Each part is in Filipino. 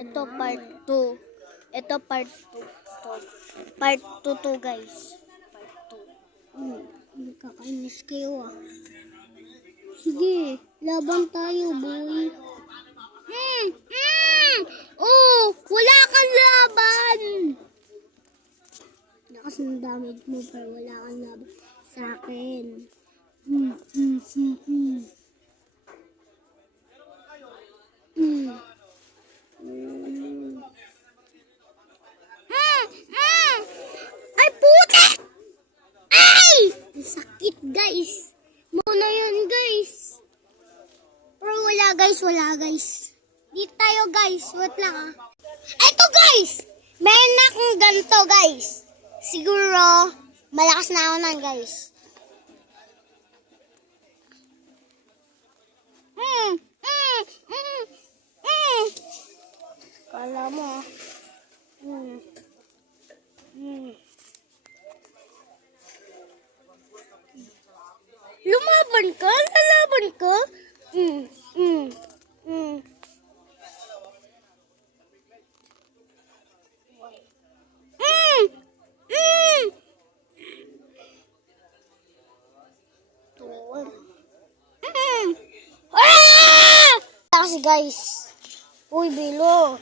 Ito part 2. Ito part 2. Part 2 to guys. Part 2. Kakainis kayo ah. Sige, laban tayo boy. Oh, wala kang laban. Lakas ng damage mo pero wala kang laban sa akin. Ay, putik! Ay! Sakit, guys. Muna yun, guys. Pero wala, guys. Dito tayo, guys. Wait lang, ah. Eto, guys! Meron na akong ganito, guys. Siguro, malakas na ako nan, guys. Kala mo, ah. Lumaban ka? Lalaban ka? Kasi guys. Uy, Bilo.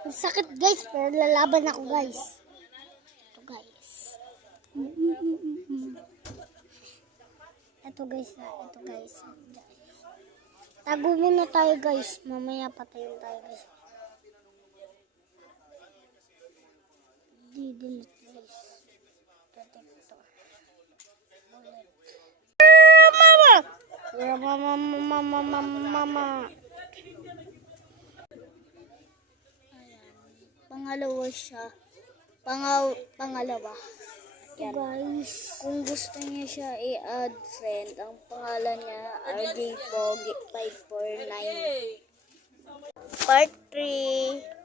Ang sakit guys, pero lalaban ako guys. Ito guys. Ito guys. Tago muna tayo guys. Mamaya patayin tayo guys. Delete guys. Protector. Mama. Pangalawa siya. Pangalawa. Yan. Guys, kung gusto niya siya i-add friend, ang pangalan niya RJ Pogi 549. Part 3.